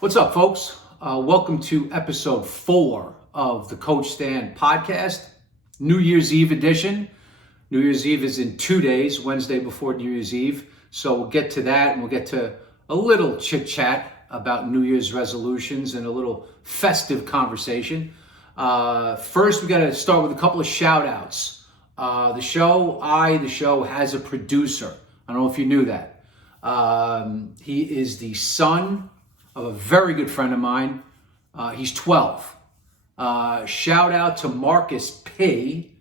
What's up, folks? Welcome to episode 4 of the Coach Stan podcast, New Year's Eve edition. New Year's Eve is in 2 days, Wednesday before New Year's Eve. So we'll get to that and we'll get to a little chit chat about New Year's resolutions and a little festive conversation. First, we got to start with a couple of shout outs. The show has a producer. I don't know if you knew that. He is the son of a very good friend of mine. He's 12. Shout out to Marcus P.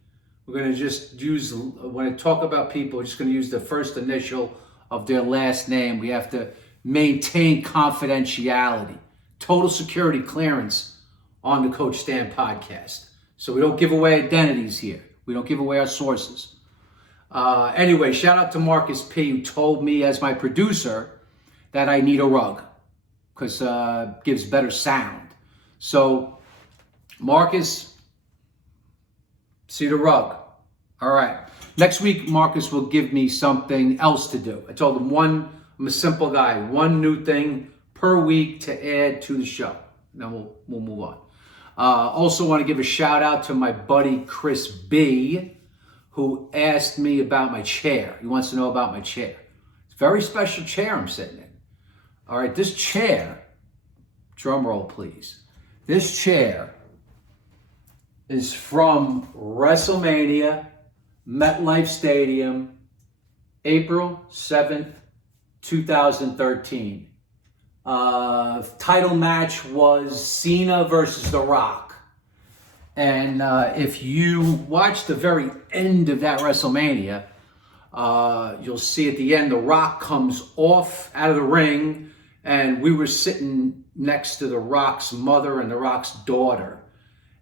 We're going to just use, when I talk about people, we're just going to use the first initial of their last name. We have to maintain confidentiality, total security clearance on the Coach Stan podcast. So we don't give away identities here. We don't give away our sources. Anyway, shout out to Marcus P, who told me as my producer that I need a rug because gives better sound. So Marcus, see the rug. All right. Next week, Marcus will give me something else to do. I told him I'm a simple guy, one new thing per week to add to the show. Then we'll move on. Also want to give a shout out to my buddy Chris B, who asked me about my chair. He wants to know about my chair. It's a very special chair I'm sitting in. All right, this chair, drum roll please. This chair is from WrestleMania, MetLife Stadium, April 7th, 2013. Title match was Cena versus The Rock. And if you watch the very end of that WrestleMania, you'll see at the end, The Rock comes off out of the ring, and we were sitting next to The Rock's mother and The Rock's daughter.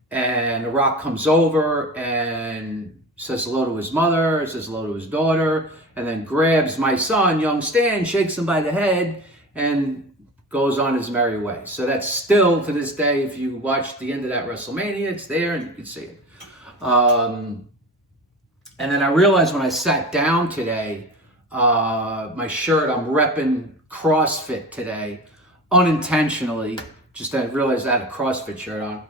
And The Rock comes over and says hello to his mother, says hello to his daughter, and then grabs my son, young Stan, shakes him by the head, and goes on his merry way. So that's still, to this day, if you watch the end of that WrestleMania, it's there and you can see it. And then I realized when I sat down today, my shirt, I'm repping CrossFit today, unintentionally. Just I realized I had a CrossFit shirt on.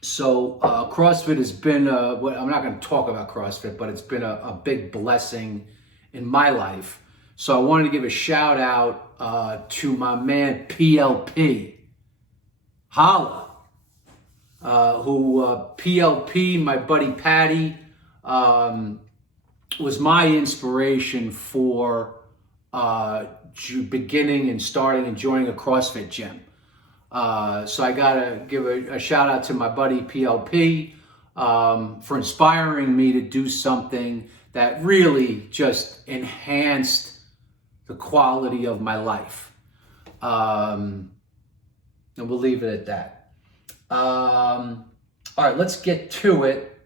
So CrossFit has been, I'm not going to talk about CrossFit, but it's been a big blessing in my life. So I wanted to give a shout out to my man PLP, Holla, who PLP, my buddy Patty, was my inspiration for beginning and starting and joining a CrossFit gym. So I gotta give a shout out to my buddy PLP for inspiring me to do something that really just enhanced the quality of my life. And we'll leave it at that. All right, let's get to it.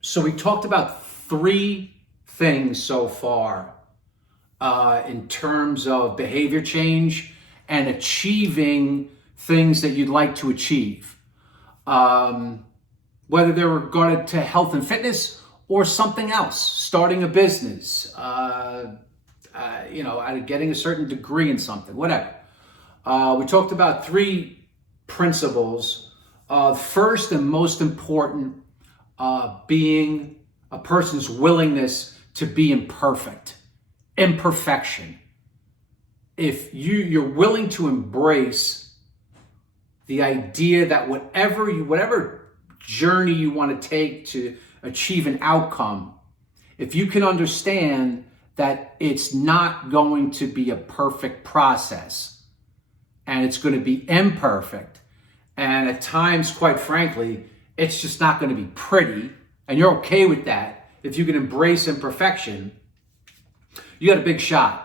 So we talked about 3 things so far in terms of behavior change and achieving things that you'd like to achieve. Whether they're regarded to health and fitness or something else, starting a business, getting a certain degree in something, whatever. We talked about 3 principles. First and most important, being a person's willingness to be imperfection. If you're willing to embrace the idea that whatever journey you want to take to achieve an outcome, if you can understand that it's not going to be a perfect process and it's going to be imperfect, and at times, quite frankly, it's just not going to be pretty, and you're okay with that, if you can embrace imperfection, you got a big shot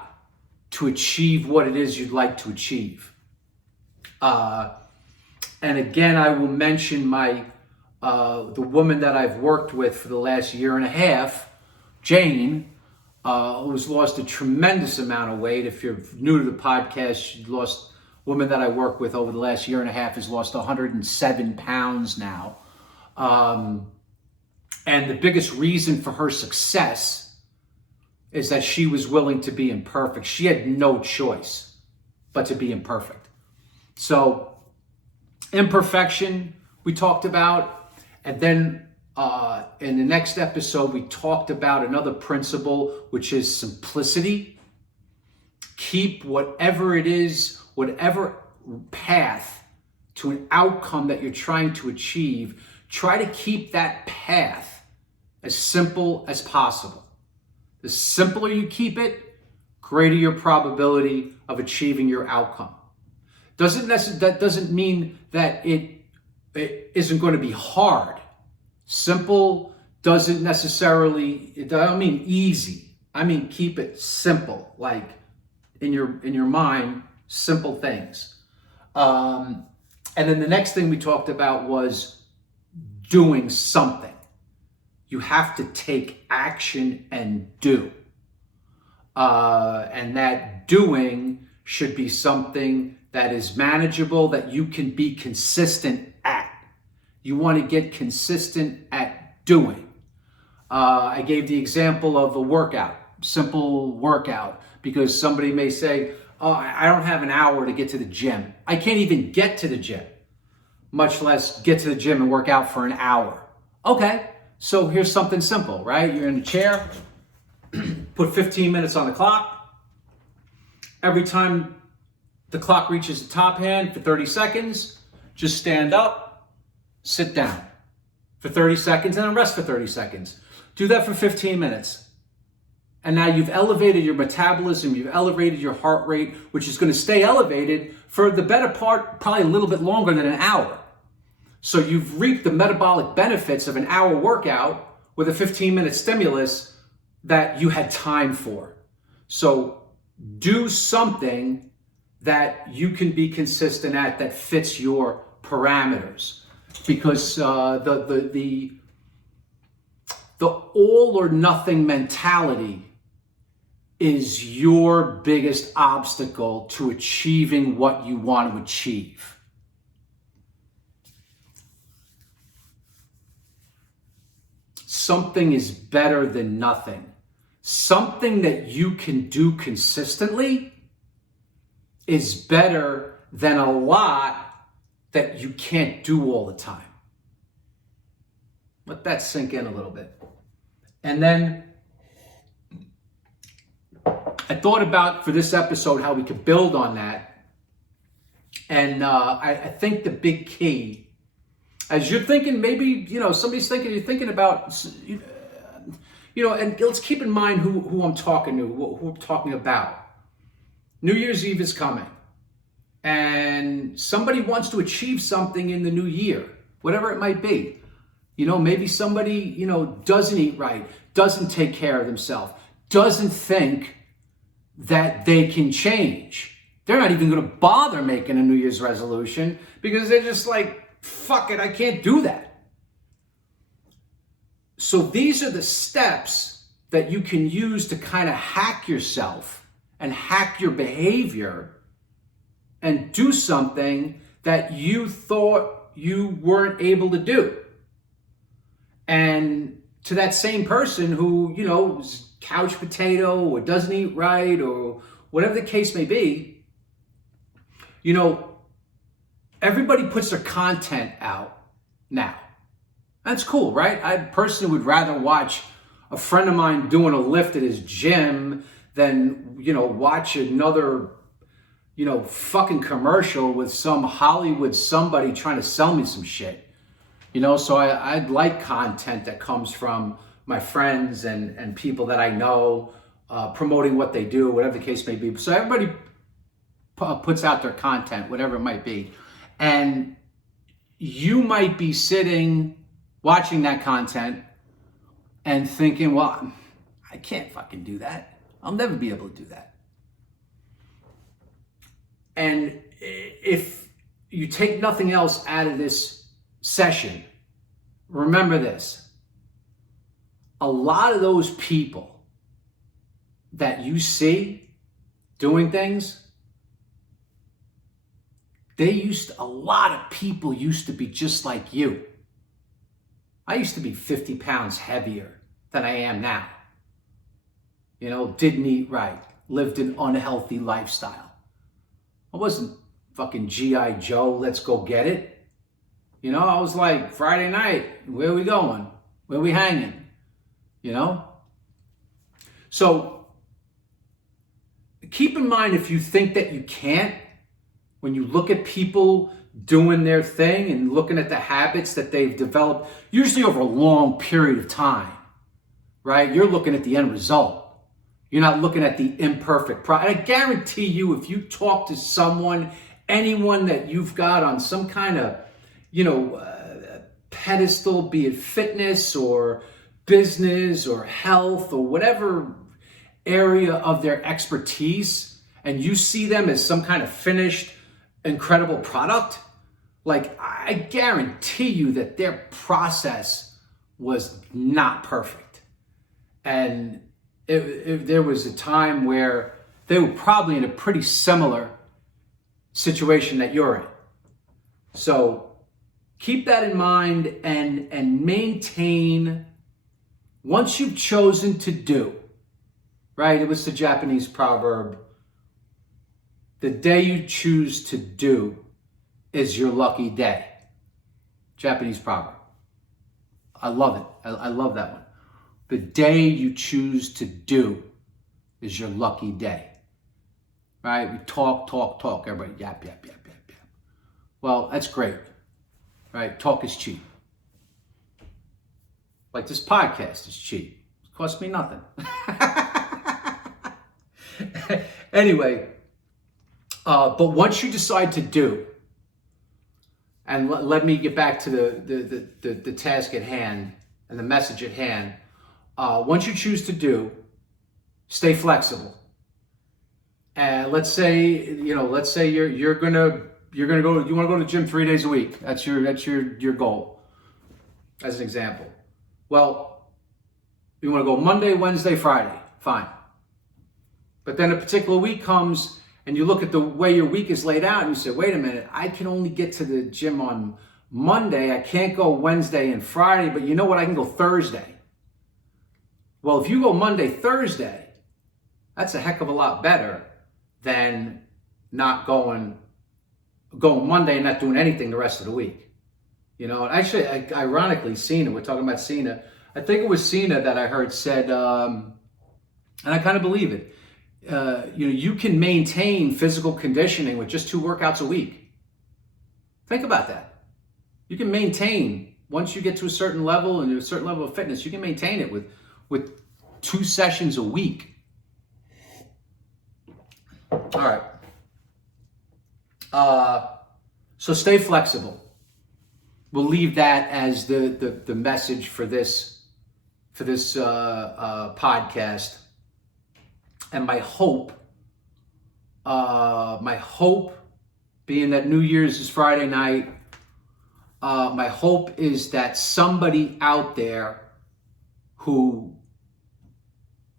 to achieve what it is you'd like to achieve. And again, I will mention the woman that I've worked with for the last year and a half, Jane, who's lost a tremendous amount of weight. If you're new to the podcast, woman that I work with over the last year and a half has lost 107 pounds now. And the biggest reason for her success is that she was willing to be imperfect. She had no choice but to be imperfect. So imperfection we talked about, and then in the next episode we talked about another principle, which is simplicity. Keep whatever it is, whatever path to an outcome that you're trying to achieve, try to keep that path as simple as possible. The simpler you keep it, greater your probability of achieving your outcome. That doesn't mean that it isn't going to be hard. Simple doesn't necessarily, I don't mean easy. I mean keep it simple, like in your mind, simple things. And then the next thing we talked about was doing something. You have to take action and do. And that doing should be something that is manageable, that you can be consistent at. You want to get consistent at doing. I gave the example of a workout, simple workout, because somebody may say, oh, I don't have an hour to get to the gym. I can't even get to the gym, much less get to the gym and work out for an hour. Okay, so here's something simple, right? You're in a chair, put 15 minutes on the clock. Every time the clock reaches the top hand for 30 seconds, just stand up, sit down for 30 seconds, and then rest for 30 seconds. Do that for 15 minutes. And now you've elevated your metabolism, you've elevated your heart rate, which is going to stay elevated for the better part, probably a little bit longer than an hour. So you've reaped the metabolic benefits of an hour workout with a 15-minute stimulus that you had time for. So do something that you can be consistent at, that fits your parameters. Because the all or nothing mentality is your biggest obstacle to achieving what you want to achieve. Something is better than nothing. Something that you can do consistently is better than a lot that you can't do all the time. Let that sink in a little bit. And then I thought about, for this episode, how we could build on that. And I think the big key, as you're thinking, maybe, somebody's thinking, you're thinking about, and let's keep in mind who I'm talking to, who I'm talking about. New Year's Eve is coming. And somebody wants to achieve something in the new year, whatever it might be. Maybe somebody, doesn't eat right, doesn't take care of themselves, doesn't think that they can change. They're not even going to bother making a New Year's resolution because they're just like, fuck it, I can't do that. So these are the steps that you can use to kind of hack yourself and hack your behavior and do something that you thought you weren't able to do. And to that same person who, is couch potato or doesn't eat right or whatever the case may be, everybody puts their content out now. That's cool, right? I personally would rather watch a friend of mine doing a lift at his gym than, watch another, fucking commercial with some Hollywood somebody trying to sell me some shit. So I'd like content that comes from my friends and people that I know, promoting what they do, whatever the case may be. So everybody puts out their content, whatever it might be. And you might be sitting, watching that content and thinking, well, I can't fucking do that. I'll never be able to do that. And if you take nothing else out of this session, remember this. A lot of those people that you see doing things, a lot of people used to be just like you. I used to be 50 pounds heavier than I am now. didn't eat right, lived an unhealthy lifestyle. I wasn't fucking G.I. Joe, let's go get it. I was like, Friday night, where are we going? Where are we hanging? So keep in mind, if you think that you can't, when you look at people doing their thing and looking at the habits that they've developed, usually over a long period of time, right? You're looking at the end result. You're not looking at the imperfect product. And I guarantee you, if you talk to someone, anyone that you've got on some kind of, pedestal, be it fitness or business or health or whatever area of their expertise, and you see them as some kind of finished, incredible product, like, I guarantee you that their process was not perfect. And there was a time where they were probably in a pretty similar situation that you're in. So keep that in mind and maintain, once you've chosen to do, right? It was the Japanese proverb, the day you choose to do is your lucky day. Japanese proverb. I love it. I love that one. The day you choose to do is your lucky day. Right? We talk. Everybody yap. Well, that's great. Right? Talk is cheap. Like this podcast is cheap. It costs me nothing. Anyway, but once you decide to do, and let me get back to the task at hand and the message at hand. Once you choose to do, stay flexible. And let's say you're gonna go. You want to go to the gym 3 days a week. That's your goal. As an example. Well, you want to go Monday, Wednesday, Friday. Fine. But then a particular week comes and you look at the way your week is laid out and you say, wait a minute, I can only get to the gym on Monday. I can't go Wednesday and Friday, but you know what? I can go Thursday. Well, if you go Monday, Thursday, that's a heck of a lot better than not going Monday and not doing anything the rest of the week. Actually, ironically, Cena, we're talking about Cena. I think it was Cena that I heard said, and I kind of believe it, you can maintain physical conditioning with just 2 workouts a week. Think about that. You can maintain, once you get to a certain level and a certain level of fitness, you can maintain it with 2 sessions a week. All right. So stay flexible. We'll leave that as the message for this podcast. And my hope being that New Year's is Friday night, my hope is that somebody out there who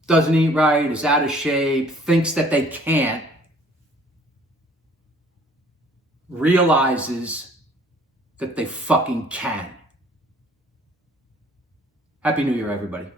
doesn't eat right, is out of shape, thinks that they can't, realizes that they fucking can. Happy New Year, everybody.